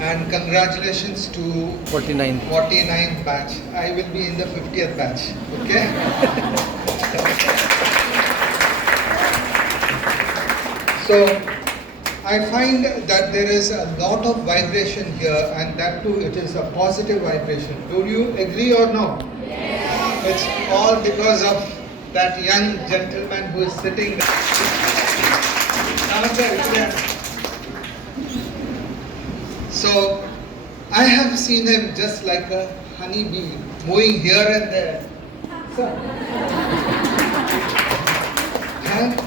And congratulations to 49th batch. I will be in the 50th batch. Okay? So I find that there is a lot of vibration here, and that too it is a positive vibration. Do you agree or no? Yes. It's all because of that young gentleman who is sitting there. So I have seen him just like a honeybee moving here and there. So,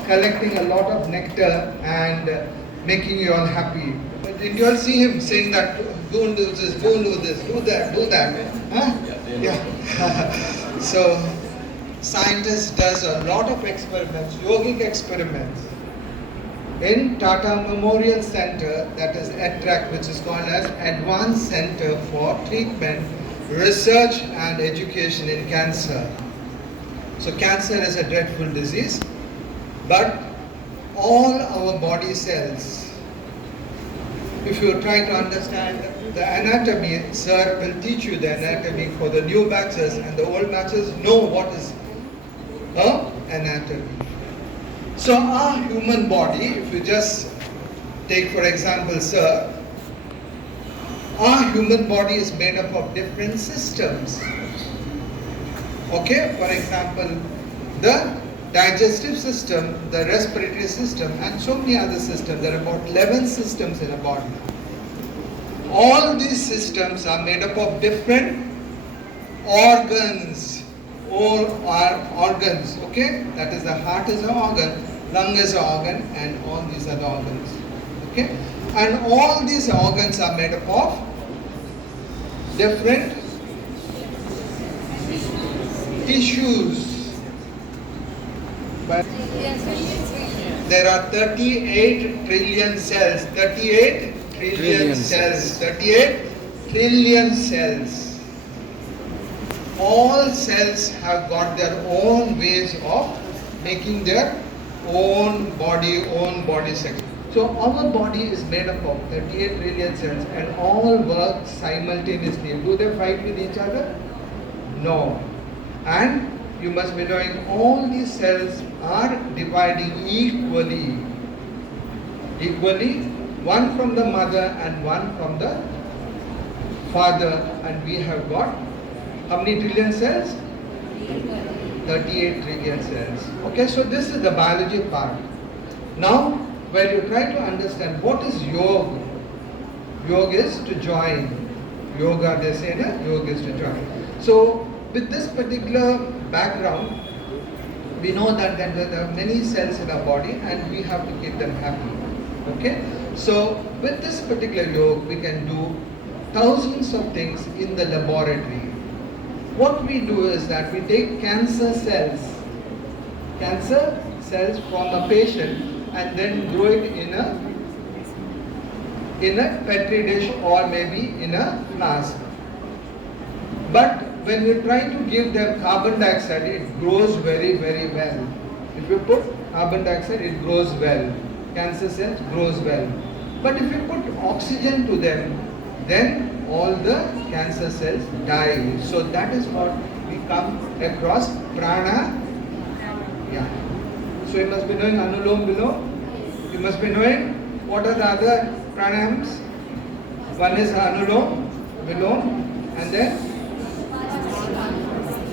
collecting a lot of nectar and making you all happy. Did you all see him saying that, don't do this, don't do this, do that, do that? Huh? Yeah. So, scientist does a lot of experiments, yogic experiments. In TATA Memorial Center, that is Actrec, which is called as Advanced Center for Treatment, Research and Education in Cancer. So cancer is a dreadful disease, but all our body cells, if you try to understand the anatomy, sir will teach you the anatomy for the new batches, and the old batches know what is anatomy. So our human body, if you just take for example, sir, our human body is made up of different systems. Okay, for example, the digestive system, the respiratory system, and so many other systems. There are about 11 systems in a body. All these systems are made up of different organs. All are organs, okay? That is, the heart is an organ, lung is an organ, and all these other organs, okay? And all these organs are made up of different tissues. But there are 38 trillion cells. 38 trillion cells. 38 trillion cells. All cells have got their own ways of making their own body section. So our body is made up of 38 trillion cells and all work simultaneously. Do they fight with each other? No. And you must be knowing all these cells are dividing equally. One from the mother and one from the father, and we have got how many trillion cells? 38 trillion cells. Okay, so this is the biology part. Now, when you try to understand what is yoga, yoga is to join. Yoga, they say that yoga is to join. So, with this particular background, we know that there are many cells in our body and we have to keep them happy. Okay? So, with this particular yoga, we can do thousands of things in the laboratory. What we do is that we take cancer cells from a patient and then grow it in a petri dish or maybe in a flask. But when we try to give them carbon dioxide, it grows very, very well. If you put carbon dioxide, it grows well. Cancer cells grows well. But if you put oxygen to them, then all the cancer cells die. So that is what we come across prana. Yeah. So you must be knowing Anulom Vilom. You must be knowing what are the other pranayams. One is Anulom Vilom, and then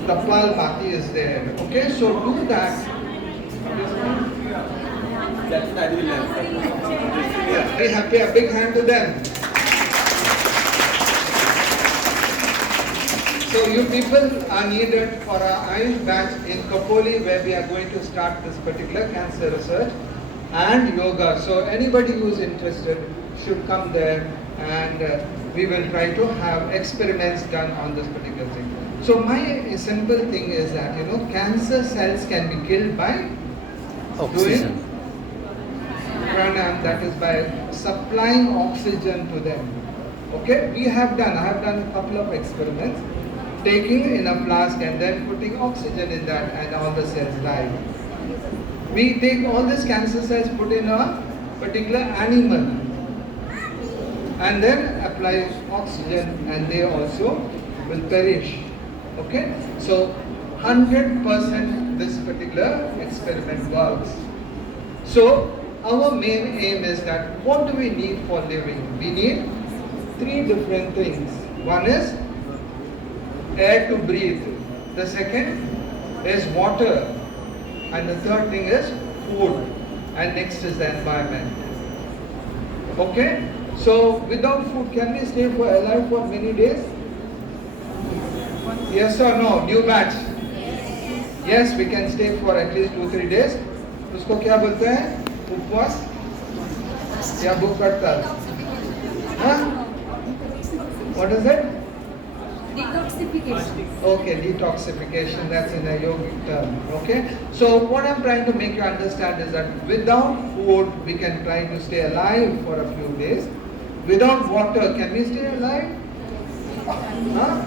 Kapal Bhati is there. Okay, so do that. Very happy. A big hand to them. So you people are needed for our Ayush batch in Kapoli, where we are going to start this particular cancer research and yoga. So anybody who is interested should come there, and we will try to have experiments done on this particular thing. So my simple thing is that, cancer cells can be killed by doing pranayam, that is by supplying oxygen to them. Okay, I have done a couple of experiments, taking in a flask and then putting oxygen in that, and all the cells die. We take all these cancer cells, put in a particular animal, and then supply oxygen and they also will perish. Okay? So 100% this particular experiment works. So our main aim is that what do we need for living? We need three different things. One is air to breathe. The second is water. And the third thing is food. And next is the environment. Okay? So without food, can we stay alive for many days? Yes or no? New batch? Yes, we can stay for at least 2-3 days. उसको क्या बोलते हैं? उपवास या भूख हड़ताल? हाँ? What is it? Detoxification. Okay, detoxification, that's in a yogic term. Okay? So what I'm trying to make you understand is that without food, we can try to stay alive for a few days. Without water, can we stay alive? Huh?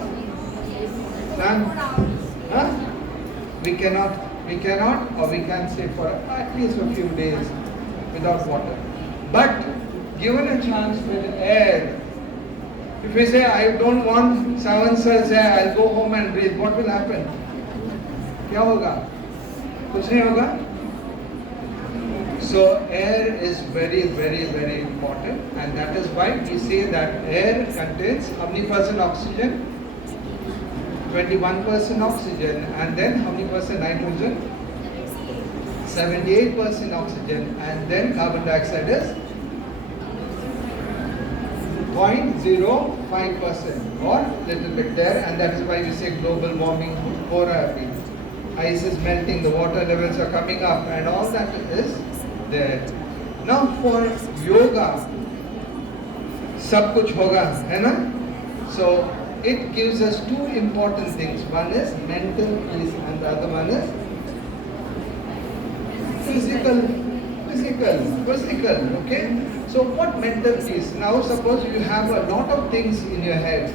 Huh? We cannot or we can stay for at least a few days without water. But given a chance with air, if we say I don't want 7 cells air, I'll go home and breathe, what will happen? क्या होगा? कुछ नहीं होगा? So air is very, very, very important, and that is why we say that air contains how many percent oxygen? 21% oxygen, and then how many percent nitrogen? 78% oxygen, and then carbon dioxide is 0.05% or little bit there, and that is why we say global warming, ice is melting, the water levels are coming up, and all that is there. Now for yoga, सब कुछ होगा, है ना? So it gives us two important things. One is mental peace and the other one is physical. Okay? So what mental peace? Now suppose you have a lot of things in your head.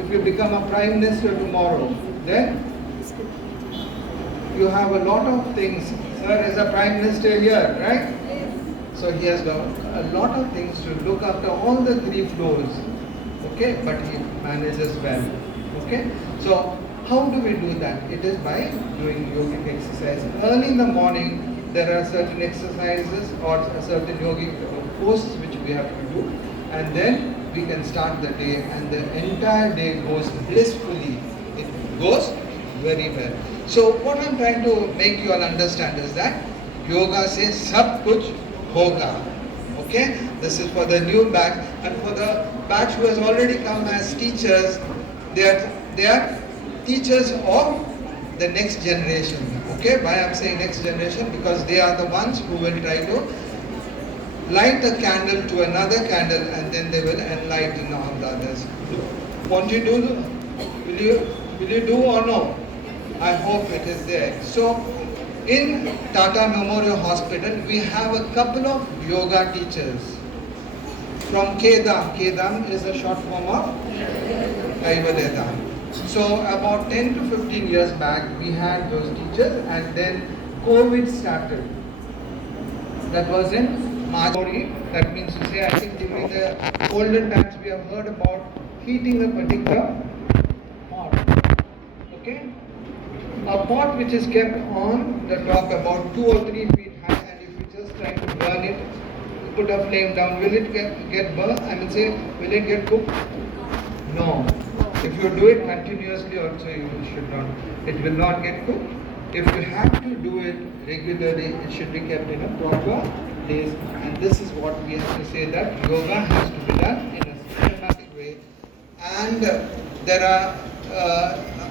If you become a prime minister tomorrow, then you have a lot of things. Sir is a prime minister here, right? So he has got a lot of things to look after all the 3 floors. Okay, but he manages well. Okay, so how do we do that? It is by doing yogic exercise. Early in the morning, there are certain exercises or certain yogic posts which we have to do, and then we can start the day, and the entire day goes blissfully. It goes very well. So what I'm trying to make you all understand is that yoga says sab kuch hoga. Okay, this is for the new batch, and for the batch who has already come as teachers, they are teachers of the next generation. Okay, why I'm saying next generation? Because they are the ones who will try to light a candle to another candle, and then they will enlighten all the others. Won't you do? Will you do or no? I hope it is there. So in TATA Memorial Hospital, we have a couple of yoga teachers from Kedam. Kedam is a short form of Ayurveda. So about 10 to 15 years back, we had those teachers, and then COVID started. That was in March. That means to say, I think during the olden times we have heard about heating a particular pot. Okay? A pot which is kept on the top about 2 or 3 feet high, and if you just try to burn it, put a flame down, will it get burned? I mean say, will it get cooked? No. If you do it continuously also, you should not. It will not get cooked. If you have to do it regularly, it should be kept in a proper place. And this is what we have to say, that yoga has to be done in a systematic way. And there are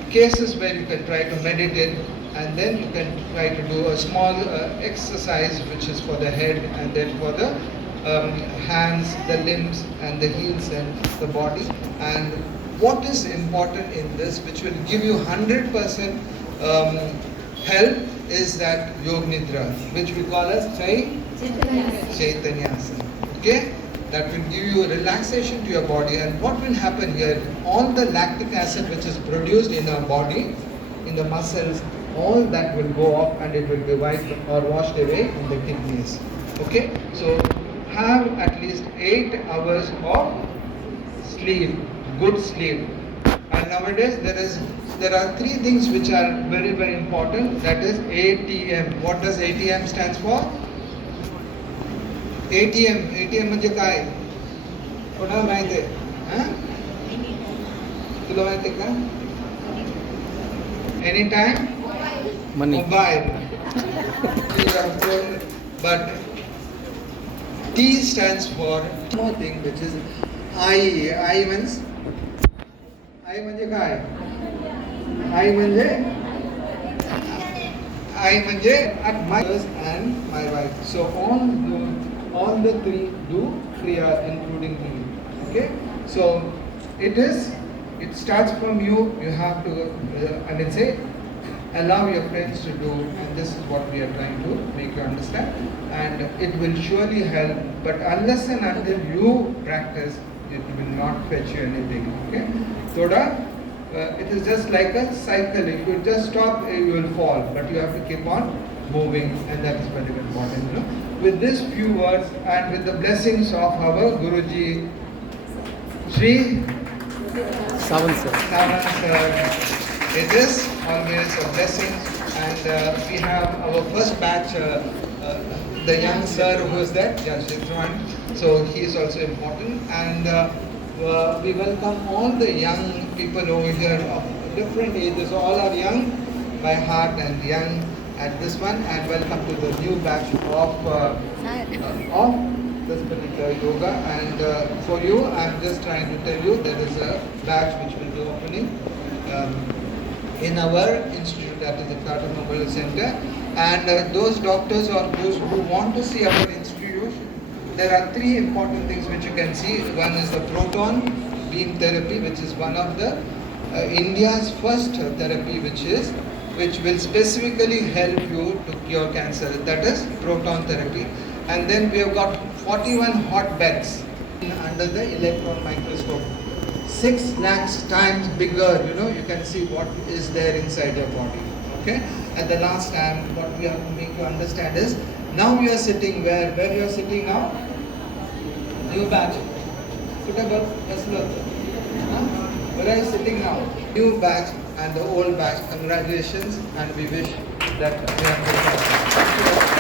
cases where you can try to meditate, and then you can try to do a small exercise which is for the head, and then for the hands, the limbs, and the heels and the body. And what is important in this, which will give you 100% help, is that Yog Nidra, which we call as Chaitanyasana. Okay? That will give you relaxation to your body, and what will happen here, all the lactic acid which is produced in our body, in the muscles, all that will go off, and it will be wiped or washed away in the kidneys. Okay? So have at least 8 hours of sleep, good sleep. And nowadays there are three things which are very very important. That is ATM. What does ATM stands for? ATM म्हणजे काय? कोणाला माहिती आहे? तुला माहिती आहे का? Anytime? Money. Mobile. But T stands for more thing, which is I. I means I म्हणजे काय? I म्हणजे at my and my wife. So all the three do kriya, including me. Okay. So it starts from you. You have to say allow your friends to do, and this is what we are trying to make you understand, and it will surely help. But unless and until you practice, it will not fetch you anything. Okay. Thoda. It is just like a cycle. If you just stop, you will fall. But you have to keep on moving, and that is very important. With these few words and with the blessings of our Guruji, Sri Savan sir. It is always a blessing. And we have our first batch, the young sir who is there, Shitran. So he is also important. And we welcome all the young people over here of different ages. All are young by heart and young at this one. And welcome to the new batch of this particular yoga. And for you, I'm just trying to tell you there is a batch which will be opening in our institute, that is the TATA Mobile Center. And those doctors or those who want to see our institute, there are three important things which you can see. One is the proton beam therapy, which is one of the India's first therapy, which will specifically help you to cure cancer. That is proton therapy. And then we have got 41 hot beds under the electron microscope. 6 lakhs times bigger. You can see what is there inside your body. Okay. At the last time, what we have to make you understand is, now you are sitting where you are sitting now. New batch. Suitable? Yes, look. Where are you sitting now? New batch and the old batch. Congratulations, and we wish that we have